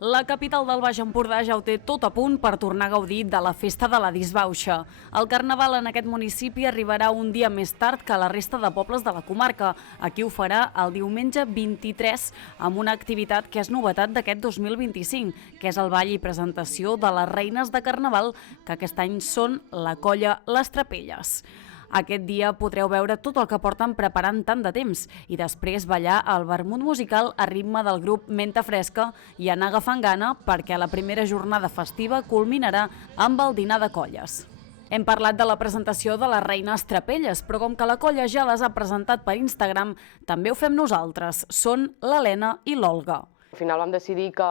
La capital del Baix Empordà ja ho té tot a punt per tornar a gaudir de la festa de la disbauxa. El carnaval en aquest municipi arribarà un dia més tard que la resta de pobles de la comarca. Aquí ho farà el diumenge 23 amb una activitat que és novetat d'aquest 2025, que és el ball i presentació de les reines de carnaval, que aquest any són la colla Les Trapelles. Aquest dia podreu veure tot el que porten preparant tant de temps i després ballar el vermut musical a ritme del grup Menta Fresca i anar agafant gana perquè la primera jornada festiva culminarà amb el dinar de colles. Hem parlat de la presentació de les reines Trapelles, però com que la colla ja les ha presentat per Instagram, també ho fem nosaltres. Són l'Helena i l'Olga. Al final vam decidir que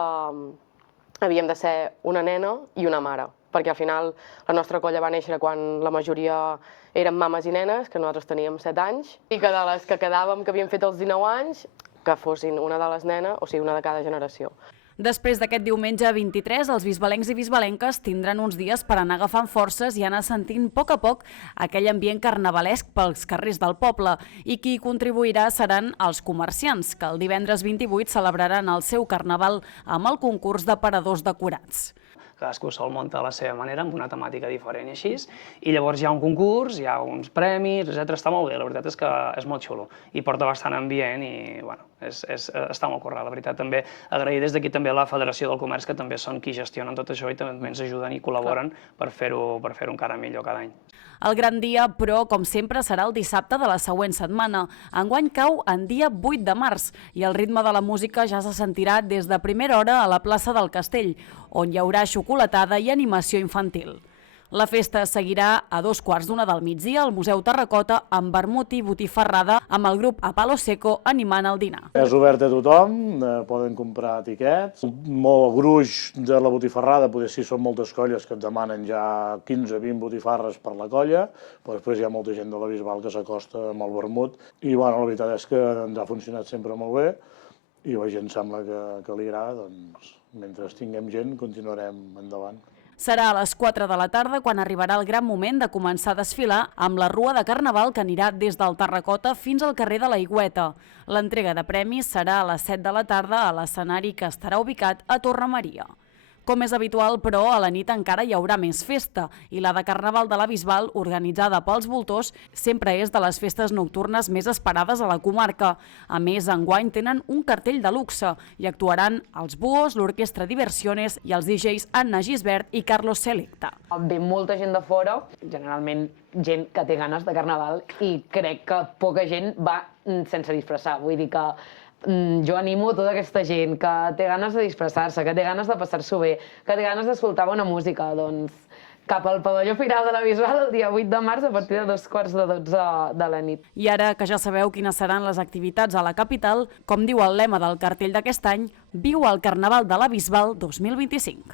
havíem de ser una nena i una mare, perquè al final la nostra colla va néixer quan la majoria érem mames i nenes, que nosaltres teníem 7 anys, i que de les que quedàvem, que havien fet els 19 anys, que fossin una de les nenes, o sigui, una de cada generació. Després d'aquest diumenge 23, els bisbalencs i bisbalenques tindran uns dies per anar agafant forces i anar sentint a poc aquell ambient carnavalesc pels carrers del poble, i qui hi contribuirà seran els comerciants, que el divendres 28 celebraran el seu carnaval amb el concurs d'aparadors decorats. Cadascú se'l munta a la seva manera, amb una temàtica diferent i així, i llavors hi ha un concurs, hi ha uns premis, etc. Està molt bé, la veritat és que és molt xulo i porta bastant ambient i bueno, està molt currat, la veritat. També agrair des d'aquí també a la Federació del Comerç, que també són qui gestionen tot això i també ens ajuden i col·laboren per fer-ho encara millor cada any. El gran dia, però, com sempre, serà el dissabte de la següent setmana. Enguany cau en dia 8 de març i el ritme de la música ja se sentirà des de primera hora a la plaça del Castell, on hi haurà xocolatada i animació infantil. La festa seguirà a 2:15 del migdia al Museu Terracota amb vermut i botifarrada amb el grup A Palo Seco animant el dinar. És obert a tothom, poden comprar tiquets. Molt gruix de la botifarrada, potser sí són moltes colles que et demanen ja 15-20 botifarres per la colla, però després hi ha molta gent de la Bisbal que s'acosta amb el vermut i bueno, la veritat és que ens ha funcionat sempre molt bé i la gent sembla que li agrada, doncs mentre tinguem gent continuarem endavant. Serà a les 4 de la tarda quan arribarà el gran moment de començar a desfilar amb la rua de carnaval que anirà des del Terracota fins al carrer de l'Aigüeta. L'entrega de premis serà a les 7 de la tarda a l'escenari que estarà ubicat a Torre Maria. Com és habitual, però, a la nit encara hi haurà més festa i la de Carnaval de la Bisbal, organitzada pels Voltors, sempre és de les festes nocturnes més esperades a la comarca. A més, enguany tenen un cartell de luxe i actuaran els Buos, l'Orquestra Diversiones i els DJs Anna Gisbert i Carlos Selecta. Ve molta gent de fora, generalment gent que té ganes de carnaval, i crec que poca gent va sense disfressar. Vull dir que jo animo tota aquesta gent que té ganes de disfressar-se, que té ganes de passar-s'ho bé, que té ganes d'escoltar bona música, doncs cap al pavelló Firal de la Bisbal el dia 8 de març a partir de 2:15 de la nit. I ara que ja sabeu quines seran les activitats a la capital, com diu el lema del cartell d'aquest any, viu el Carnaval de la Bisbal 2025.